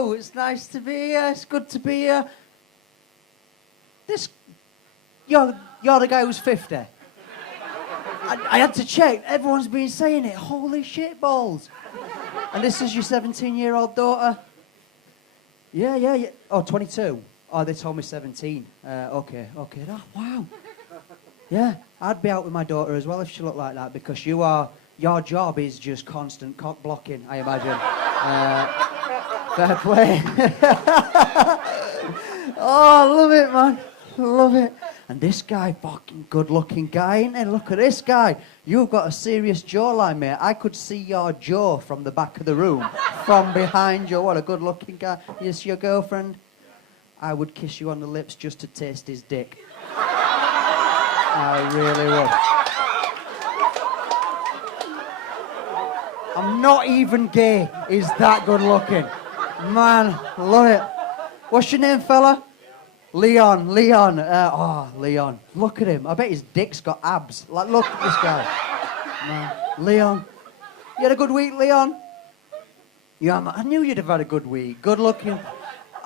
Hello, it's nice to be here. It's good to be here. You're the guy who's 50. I had to check. Everyone's been saying it. Holy shit balls. And this is your 17-year-old daughter? Yeah. Oh, 22. Oh, they told me 17. Okay. Oh, wow. Yeah, I'd be out with my daughter as well if she looked like that, because your job is just constant cock blocking, I imagine. Fair play. Oh, I love it, man. Love it. And this guy, fucking good-looking guy, ain't he? Look at this guy. You've got a serious jawline, mate. I could see your jaw from the back of the room, from behind you. What a good-looking guy. Is your girlfriend? I would kiss you on the lips just to taste his dick. I really would. I'm not even gay. He's that good-looking. Man, love it. What's your name, fella? Leon. Leon. Look at him. I bet his dick's got abs. Like, look at this guy. Man. Leon. You had a good week, Leon? Yeah, I knew you'd have had a good week. Good looking.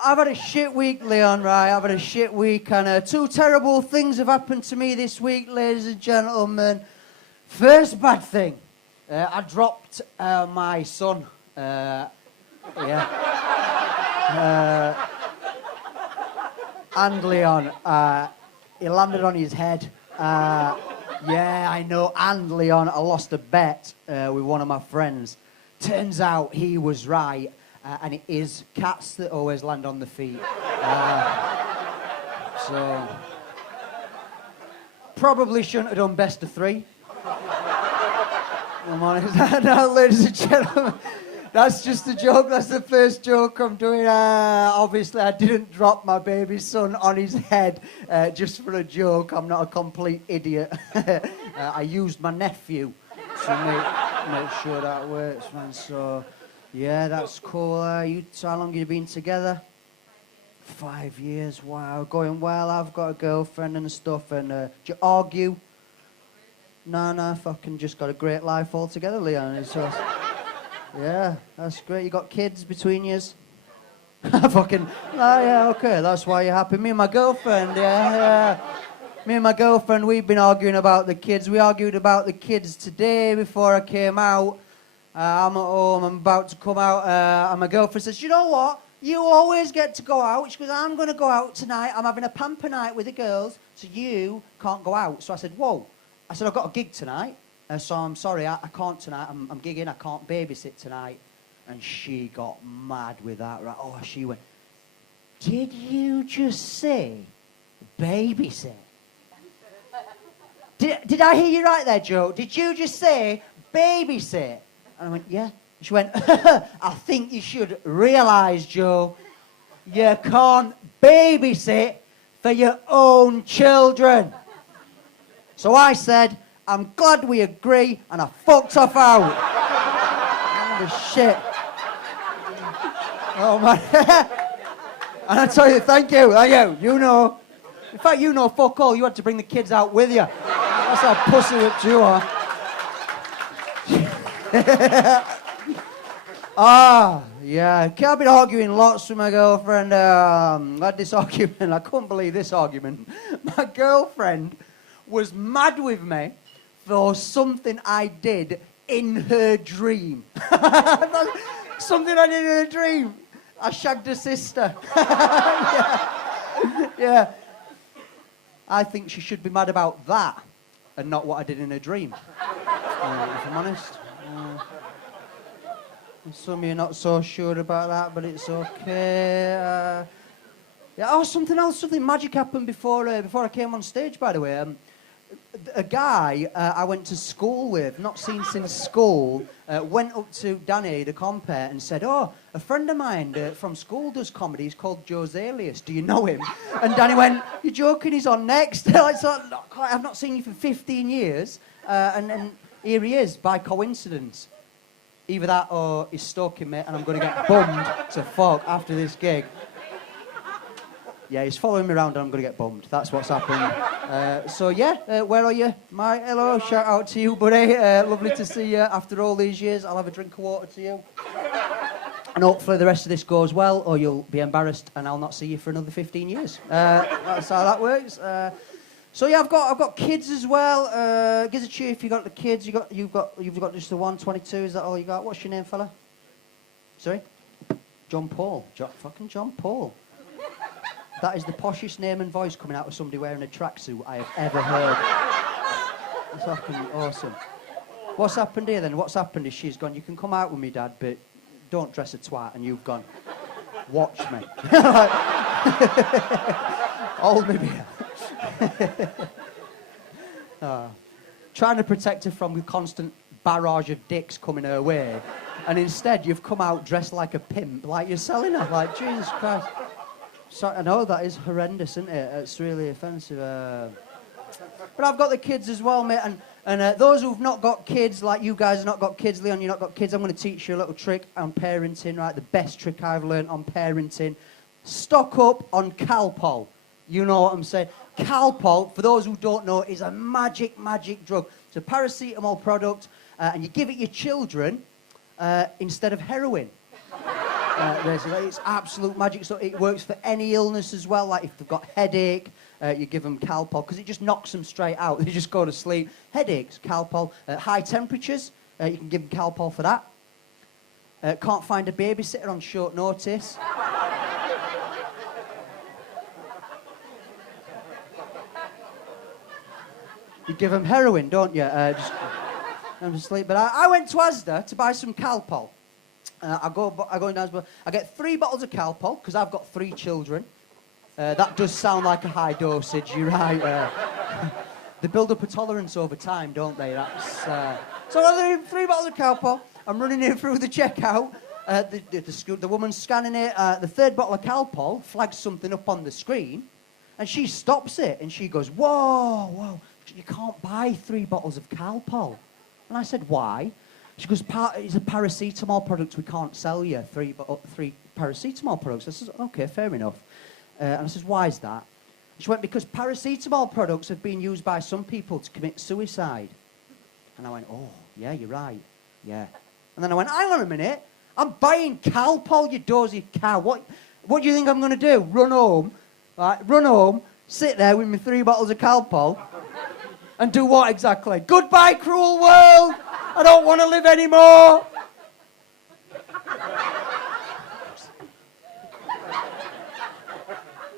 I've had a shit week, Leon, right? I've had a shit week, and two terrible things have happened to me this week, ladies and gentlemen. First bad thing. I dropped my son. And Leon, he landed on his head. Yeah, I know. And Leon, I lost a bet with one of my friends. Turns out he was right, and it is cats that always land on the feet. So, probably shouldn't have done best of three. I'm honest. No, ladies and gentlemen. That's just a joke. That's the first joke I'm doing. Obviously, I didn't drop my baby son on his head just for a joke. I'm not a complete idiot. I used my nephew to make sure that works, man. So, yeah, that's cool. How long have you been together? 5 years. Wow, going well. I've got a girlfriend and stuff. And do you argue? No, fucking just got a great life altogether, Leon. It's just... Yeah, that's great. You got kids between yous? Yeah, okay, that's why you're happy. Me and my girlfriend, yeah. Me and my girlfriend, we've been arguing about the kids. We argued about the kids today before I came out. I'm at home, I'm about to come out, and my girlfriend says, you know what? You always get to go out. She goes, I'm going to go out tonight. I'm having a pamper night with the girls, so you can't go out. So I said, whoa. I said, I've got a gig tonight. So I'm sorry, I can't tonight. I'm gigging, I can't babysit tonight. And she got mad with that, right? Oh, she went, did you just say babysit? Did I hear you right there, Joe? Did you just say babysit? And I went, yeah. She went, I think you should realise, Joe, you can't babysit for your own children. So I said, I'm glad we agree, and I fucked off out. Oh, shit. Oh, man. And I tell you, thank you. You know. In fact, you know fuck all. You had to bring the kids out with you. That's how pussy-whipped you are. Yeah. I've been arguing lots with my girlfriend. I had this argument. I couldn't believe this argument. My girlfriend was mad with me for something I did in her dream. Something I did in her dream. I shagged her sister. Yeah. I think she should be mad about that and not what I did in her dream. If I'm honest. Some of you are not so sure about that, but it's okay. Something magic happened before I came on stage, by the way. A guy I went to school with, not seen since school, went up to Danny, the compere, and said, oh, a friend of mine from school does comedy. He's called Zalias. Do you know him? And Danny went, you're joking, he's on next. I've not seen you for 15 years. And here he is, by coincidence. Either that or he's stalking me, and I'm going to get bummed to fuck after this gig. Yeah, he's following me around and I'm going to get bummed. That's what's happening. Where are you? Hello, shout out to you, buddy. Lovely to see you after all these years. I'll have a drink of water to you. And hopefully the rest of this goes well, or you'll be embarrassed and I'll not see you for another 15 years. That's how that works. So yeah, I've got kids as well. Gives a cheer if you got the kids. You've got just the 122. Is that all you got? What's your name, fella? Sorry, John Paul. Fucking John Paul. That is the poshest name and voice coming out of somebody wearing a tracksuit I have ever heard. That's fucking awesome. What's happened here then? What's happened is she's gone, you can come out with me, Dad, but don't dress a twat. And you've gone, watch me. Hold me beer. Trying to protect her from the constant barrage of dicks coming her way. And instead, you've come out dressed like a pimp, like you're selling her. Like, Jesus Christ. So, I know that is horrendous, isn't it? It's really offensive. But I've got the kids as well, mate. And those who've not got kids, like you guys have not got kids, Leon, you've not got kids, I'm going to teach you a little trick on parenting, right? The best trick I've learned on parenting. Stock up on Calpol. You know what I'm saying? Calpol, for those who don't know, is a magic drug. It's a paracetamol product, and you give it your children instead of heroin. It's absolute magic. So it works for any illness as well. Like if they've got headache, you give them Calpol because it just knocks them straight out. They just go to sleep. Headaches, Calpol. High temperatures, you can give them Calpol for that. Can't find a babysitter on short notice. You give them heroin, don't you? I'm asleep. But I went to Asda to buy some Calpol. I go in Asda. I get 3 bottles of Calpol because I've got 3 children. That does sound like a high dosage. You're right. They build up a tolerance over time, don't they? So I got 3 bottles of Calpol. I'm running in through the checkout. The woman's scanning it. The 3rd bottle of Calpol flags something up on the screen, and she stops it and she goes, "Whoa! You can't buy 3 bottles of Calpol." And I said, "Why?" She goes, "It's a paracetamol product. We can't sell you 3 paracetamol products." I said, "Okay, fair enough." And I said, "Why is that?" She went, "Because paracetamol products have been used by some people to commit suicide." And I went, "Oh, yeah, you're right. Yeah." And then I went, "Hang on a minute. I'm buying Calpol, you dozy cow. What do you think I'm going to do? Run home, sit there with my 3 bottles of Calpol, and do what exactly? Goodbye, cruel world. I don't want to live anymore."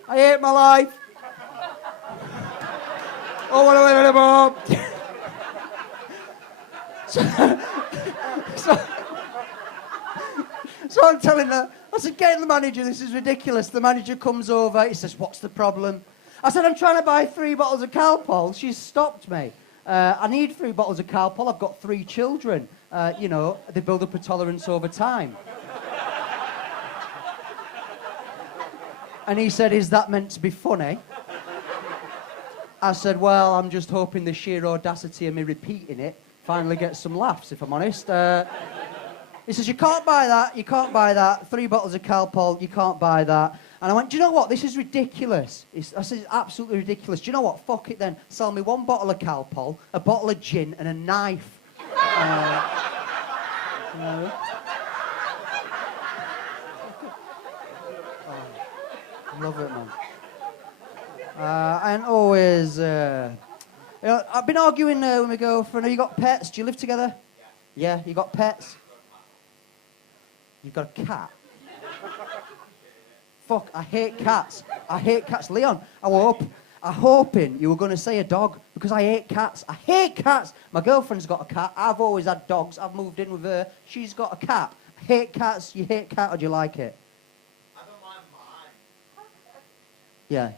I hate my life. I don't want to live anymore. So I'm telling her, I said, "Get the manager, this is ridiculous." The manager comes over, he says, "What's the problem?" I said, "I'm trying to buy 3 bottles of Calpol." She's stopped me. "I need 3 bottles of Calpol. I've got 3 children. They build up a tolerance over time." And he said, "Is that meant to be funny?" I said, "Well, I'm just hoping the sheer audacity of me repeating it finally gets some laughs, if I'm honest." He says, "You can't buy that. 3 bottles of Calpol, you can't buy that." And I went, "Do you know what? This is ridiculous." I said, "It's absolutely ridiculous. Do you know what? Fuck it then. Sell me 1 bottle of Calpol, a bottle of gin, and a knife." Love it, man. And always, I've been arguing with my girlfriend. Have you got pets? Do you live together? Yeah, you got pets? You've got a cat? Fuck, I hate cats. Leon, I'm hoping you were going to say a dog, because I hate cats. I hate cats. My girlfriend's got a cat. I've always had dogs. I've moved in with her. She's got a cat. I hate cats. You hate cat, or do you like it? I don't mind mine. Yeah.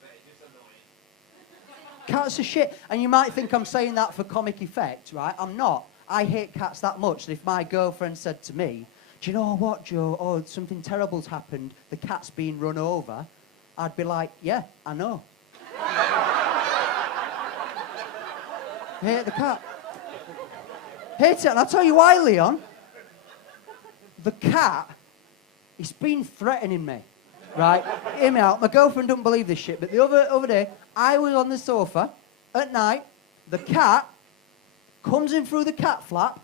But it's annoying. Cats are shit. And you might think I'm saying that for comic effect, right? I'm not. I hate cats that much that if my girlfriend said to me, "Do you know what, Joe? Oh, something terrible's happened. The cat's been run over," I'd be like, "Yeah, I know." Hate the cat. Hate it. And I'll tell you why, Leon. The cat, he's been threatening me. Right? Hear me out. My girlfriend doesn't believe this shit, but the other day, I was on the sofa at night. The cat comes in through the cat flap,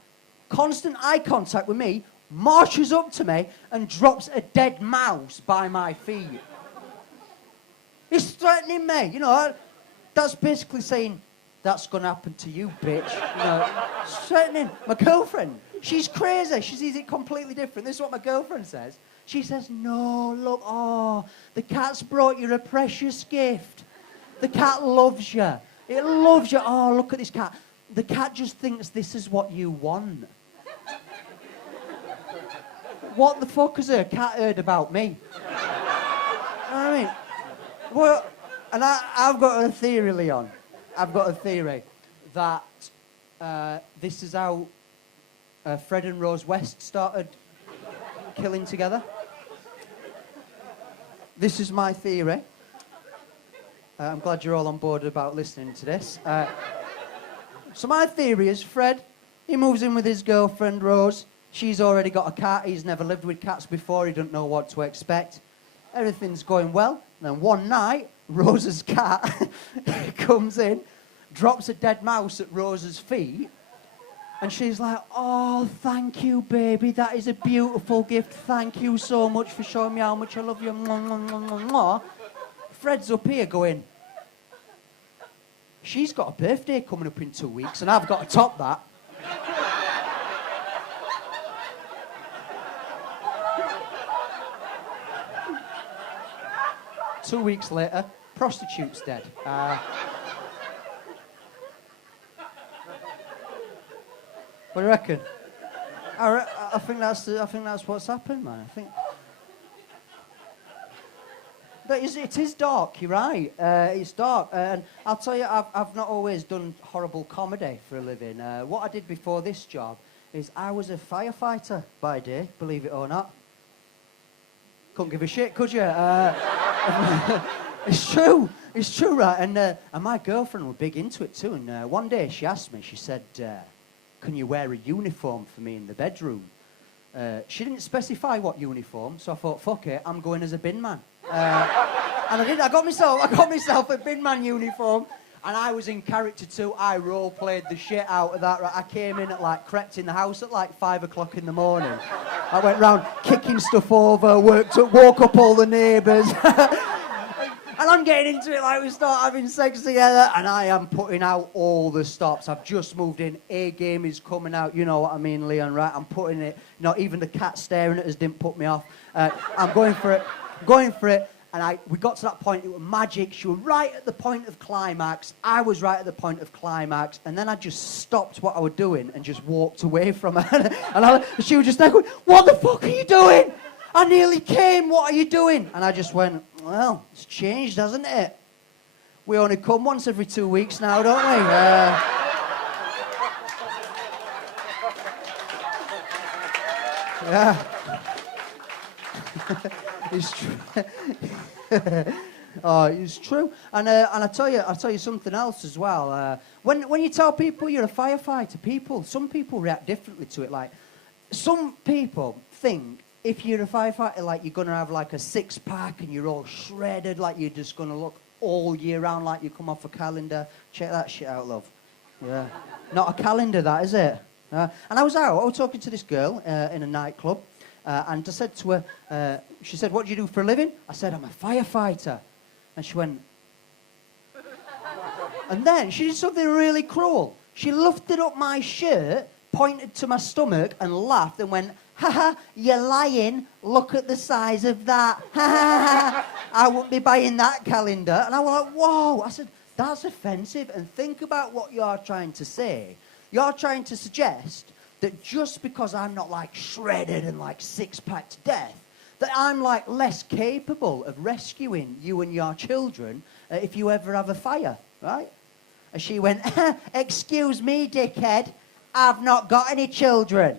constant eye contact with me, marches up to me and drops a dead mouse by my feet. He's threatening me, you know. That's basically saying, that's going to happen to you, bitch. You know, threatening my girlfriend. She's crazy. She sees it completely different. This is what my girlfriend says. She says, no, look, oh, the cat's brought you a precious gift. The cat loves you. It loves you. Oh, look at this cat. The cat just thinks this is what you want. What the fuck has her cat heard about me? You know what I mean? Well, and I've got a theory, Leon. I've got a theory that this is how Fred and Rose West started killing together. This is my theory. I'm glad you're all on board about listening to this. So my theory is Fred, he moves in with his girlfriend Rose. She's already got a cat. He's never lived with cats before. He doesn't know what to expect. Everything's going well. And then one night, Rose's cat comes in, drops a dead mouse at Rose's feet, and she's like, oh, thank you, baby. That is a beautiful gift. Thank you so much for showing me how much I love you. Mwah, mwah, mwah, mwah, mwah. Fred's up here going, she's got a birthday coming up in 2 weeks, and I've got to top that. 2 weeks later, prostitute's dead. What do you reckon? I think that's what's happened, man. I think. But it is dark. You're right. It's dark, and I'll tell you, I've not always done horrible comedy for a living. What I did before this job is I was a firefighter by day, believe it or not. Couldn't give a shit, could you? It's true, right? And my girlfriend was big into it too. And one day she asked me, she said, "Can you wear a uniform for me in the bedroom?" She didn't specify what uniform, so I thought, fuck it, I'm going as a bin man. And I did. I got myself a bin man uniform, and I was in character too. I role played the shit out of that. Right? I came in at crept in the house at 5 o'clock in the morning. I went round kicking stuff over, woke up all the neighbours. And I'm getting into it we start having sex together, and I am putting out all the stops. I've just moved in. A-game is coming out. You know what I mean, Leon, right? I'm putting it. Not even the cat staring at us didn't put me off. I'm going for it. And we got to that point. It was magic. She was right at the point of climax. I was right at the point of climax. And then I just stopped what I was doing and just walked away from her. And she was just like, what the fuck are you doing? I nearly came. What are you doing? And I just went, well, it's changed, hasn't it? We only come once every 2 weeks now, don't we? Yeah. It's true. Oh, it's true. And I tell you something else as well. When you tell people you're a firefighter, some people react differently to it. Some people think if you're a firefighter, you're gonna have a six-pack and you're all shredded, you're just gonna look all year round like you come off a calendar. Check that shit out, love. Yeah. Not a calendar, that, is it? And I was talking to this girl in a nightclub, and I said to her, she said, what do you do for a living? I said, I'm a firefighter. And she went, and then she did something really cruel. She lifted up my shirt, pointed to my stomach and laughed and went, ha, you're lying, look at the size of that. Ha, I wouldn't be buying that calendar. And I was like, whoa. I said, that's offensive. And think about what you're trying to say. You're trying to suggest that just because I'm not shredded and six-pack to death, that I'm less capable of rescuing you and your children if you ever have a fire, right? And she went, excuse me, dickhead, I've not got any children.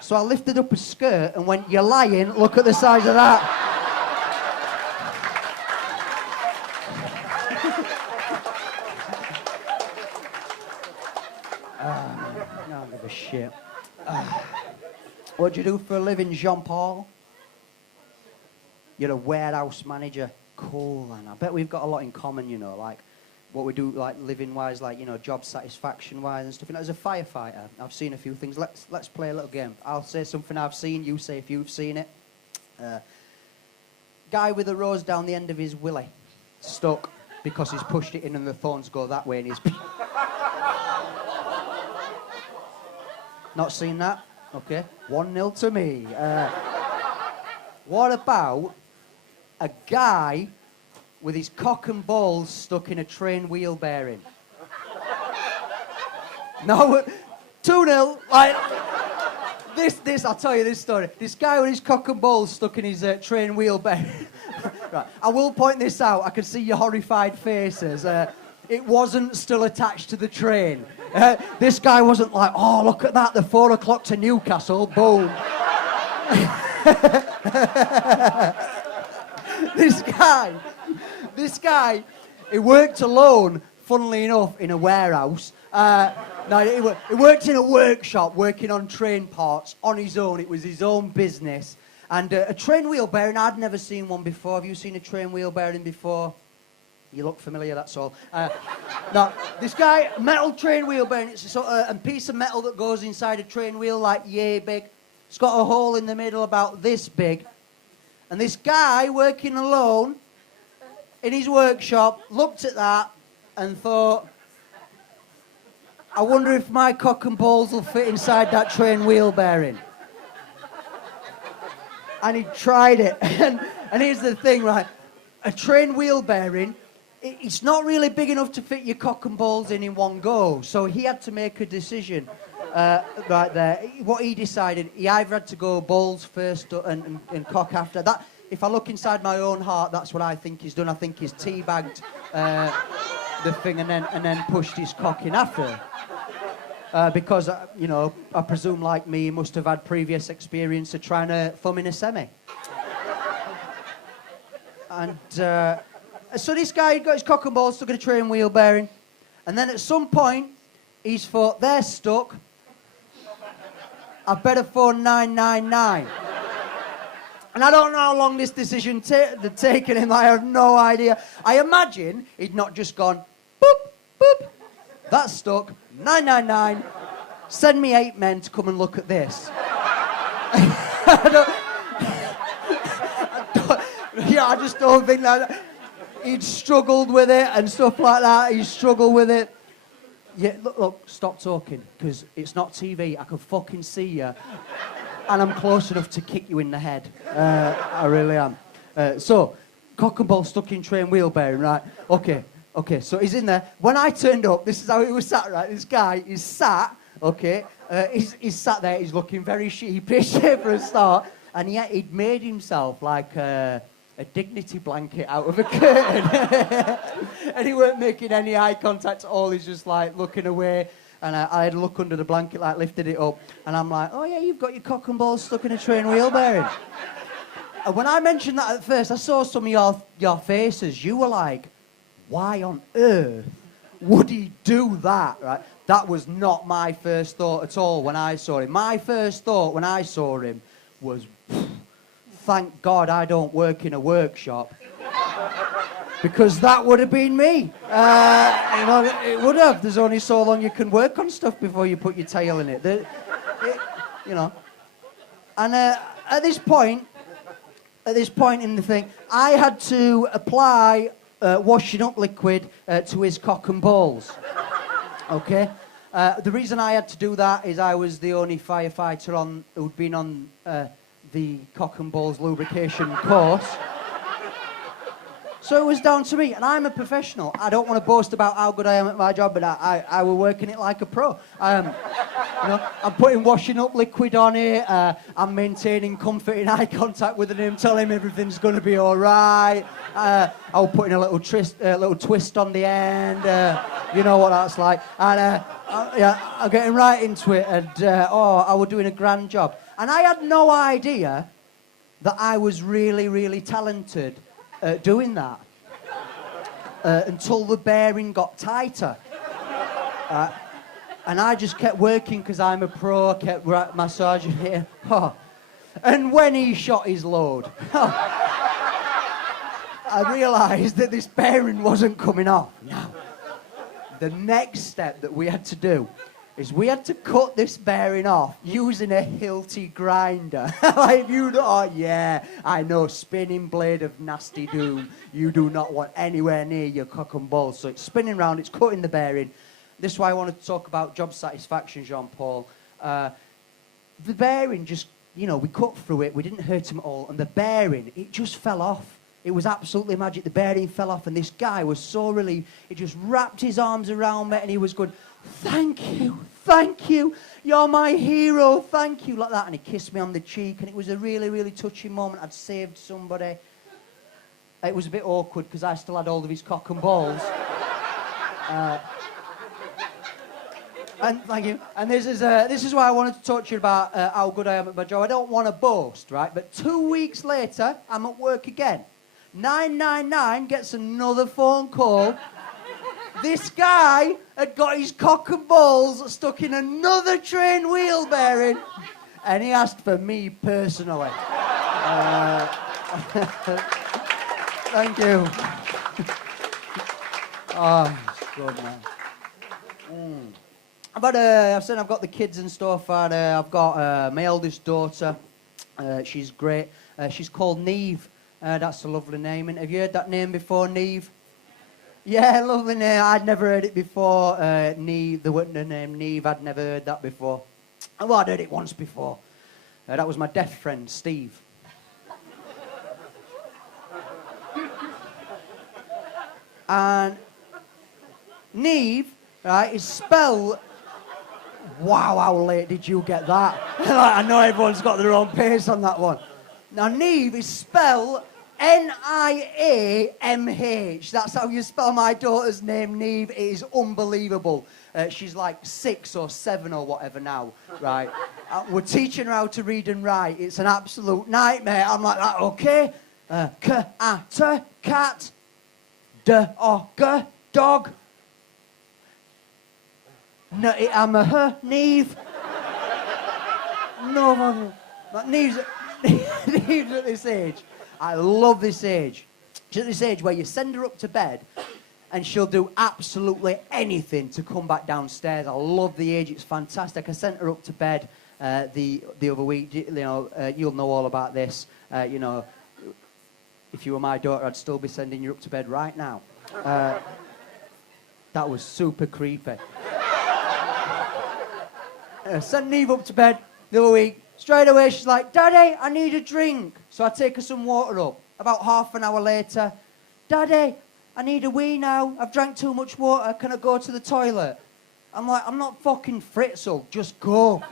So I lifted up a skirt and went, you're lying, look at the size of that. I don't give a shit. What do you do for a living, Jean-Paul? You're a warehouse manager. Cool, man. I bet we've got a lot in common, what we do, like living-wise, like, you know, job satisfaction-wise and stuff. You know, as a firefighter, I've seen a few things. Let's play a little game. I'll say something I've seen. You say if you've seen it. Guy with a rose down the end of his willy, stuck because he's pushed it in and the thorns go that way and he's... Not seen that? Okay. 1-0 to me. What about a guy with his cock and balls stuck in a train wheel bearing? No, 2-0. Like, this, I'll tell you this story. This guy with his cock and balls stuck in his train wheel bearing. Right, I will point this out. I can see your horrified faces. It wasn't still attached to the train. This guy wasn't like, oh, look at that, the 4 o'clock to Newcastle, boom. This guy, he worked alone, funnily enough, in a warehouse. No, he worked in a workshop, working on train parts on his own. It was his own business. And a train wheel bearing, I'd never seen one before. Have you seen a train wheel bearing before? You look familiar, that's all. No, this guy, metal train wheel bearing, it's a sort of a piece of metal that goes inside a train wheel like yay big. It's got a hole in the middle about this big. And this guy working alone in his workshop looked at that and thought, I wonder if my cock and balls will fit inside that train wheel bearing. And he tried it. And here's the thing, right? A train wheel bearing, it's not really big enough to fit your cock and balls in one go. So he had to make a decision right there. What he decided, he either had to go balls first and cock after. That, if I look inside my own heart, that's what I think he's done. I think he's teabagged the thing and then pushed his cock in after. Because, you know, I presume, like me, he must have had previous experience of trying to thumb in a semi. And so this guy got his cock and balls stuck in a train wheel bearing. And then at some point, he's thought, they're stuck. I better phone 999. And I don't know how long this decision had taken him. I have no idea. I imagine he'd not just gone, boop, boop. That's stuck. 999. Send me 8 men to come and look at this. I just don't think that. He'd struggled with it and stuff like that. He'd struggled with it. Yeah, look, stop talking, because it's not TV. I can fucking see you. And I'm close enough to kick you in the head. I really am. So, cock and ball stuck in train wheel bearing, right? Okay, so he's in there. When I turned up, this is how he was sat, right? This guy is sat, okay? He's sat there, he's looking very sheepish for a start. And yet he'd made himself like a dignity blanket out of a curtain. And he weren't making any eye contact at all. He's just like looking away. And I had a look under the blanket, like lifted it up. And I'm like, oh yeah, you've got your cock and balls stuck in a train wheel bearing. And when I mentioned that at first, I saw some of your faces. You were like, why on earth would he do that, right? That was not my first thought at all when I saw him. My first thought when I saw him was, thank God I don't work in a workshop. Because that would have been me. You know, it would have. There's only so long you can work on stuff before you put your tail in it. You know. And at this point in the thing, I had to apply washing up liquid to his cock and balls. Okay? The reason I had to do that is I was the only firefighter who'd been on the cock and balls lubrication course. So it was down to me, and I'm a professional. I don't want to boast about how good I am at my job, but I were working it like a pro. You know, I'm putting washing up liquid on it. I'm maintaining comforting eye contact with him, telling him everything's going to be all right. I was putting a little twist on the end. You know what that's like. And yeah, I'm getting right into it, and I was doing a grand job. And I had no idea that I was really, really talented at doing that until the bearing got tighter. And I just kept working because I'm a pro, kept massaging it. Oh. And when he shot his load, I realised that this bearing wasn't coming off. No. the next step that we had to do is we had to cut this bearing off using a Hilti grinder. Like, oh yeah, I know, spinning blade of nasty doom. You do not want anywhere near your cock and balls. So it's spinning round, it's cutting the bearing. This is why I wanted to talk about job satisfaction, Jean-Paul. The bearing just, you know, we cut through it, we didn't hurt him at all, and the bearing, it just fell off. It was absolutely magic. The bearing fell off, and this guy was so relieved. He just wrapped his arms around me, and he was going, thank you, you're my hero, thank you, like that. And he kissed me on the cheek, and it was a really, really touching moment. I'd saved somebody. It was a bit awkward, because I still had hold of his cock and balls. And thank you. And this is why I wanted to talk to you about how good I am at my job. I don't want to boast, right? But 2 weeks later, I'm at work again. 999 gets another phone call. This guy had got his cock and balls stuck in another train wheel bearing, and he asked for me personally. Thank you. Oh, it's good, man. I've said I've got the kids and stuff, and I've got my eldest daughter. She's great. She's called Neve. That's a lovely name. And have you heard that name before, Neve? Yeah, lovely name. I'd never heard it before. Neve, the name Neve, I'd never heard that before. Well, I'd heard it once before. That was my deaf friend, Steve. And Neve, right, is spelled... Wow, how late did you get that? I know everyone's got their own pace on that one. Now, Neve is spelled Niamh. That's how you spell my daughter's name, Neve. It is unbelievable. She's like 6 or 7 or whatever now, right? We're teaching her how to read and write. It's an absolute nightmare. I'm like, okay. K-A-T, cat. D-O-G, dog. N-I-A-M-H, Neve. No, but Neve's at this age. I love this age. She's at this age where you send her up to bed and she'll do absolutely anything to come back downstairs. I love the age. It's fantastic. I sent her up to bed the other week. You know, you'll know all about this. You know, if you were my daughter, I'd still be sending you up to bed right now. That was super creepy. Sent Neve up to bed the other week. Straight away, she's like, Daddy, I need a drink. So I take her some water up. About half an hour later, Daddy, I need a wee now. I've drank too much water. Can I go to the toilet? I'm like, I'm not fucking Fritzl. Just go.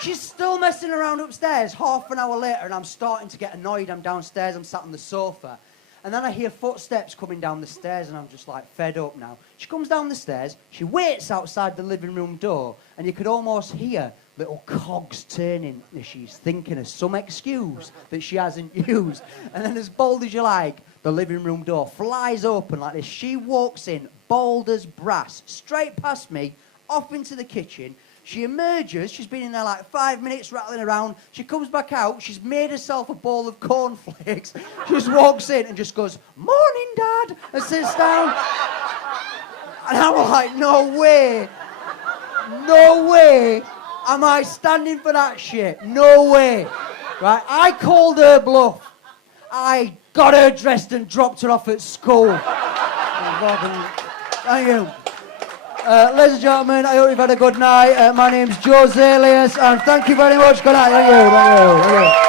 She's still messing around upstairs half an hour later, and I'm starting to get annoyed. I'm downstairs. I'm sat on the sofa. And then I hear footsteps coming down the stairs, and I'm just like fed up now. She comes down the stairs, she waits outside the living room door, and you could almost hear little cogs turning as she's thinking of some excuse that she hasn't used. And then as bold as you like, the living room door flies open like this. She walks in, bold as brass, straight past me, off into the kitchen. She emerges, she's been in there like 5 minutes rattling around. She comes back out, she's made herself a bowl of cornflakes. She just walks in and just goes, Morning, Dad, and sits down. And I'm like, no way am I standing for that shit. No way. Right, I called her bluff. I got her dressed and dropped her off at school. Thank you. Ladies and gentlemen, I hope you've had a good night. My name's Zalias, and thank you very much. Good night. Thank you.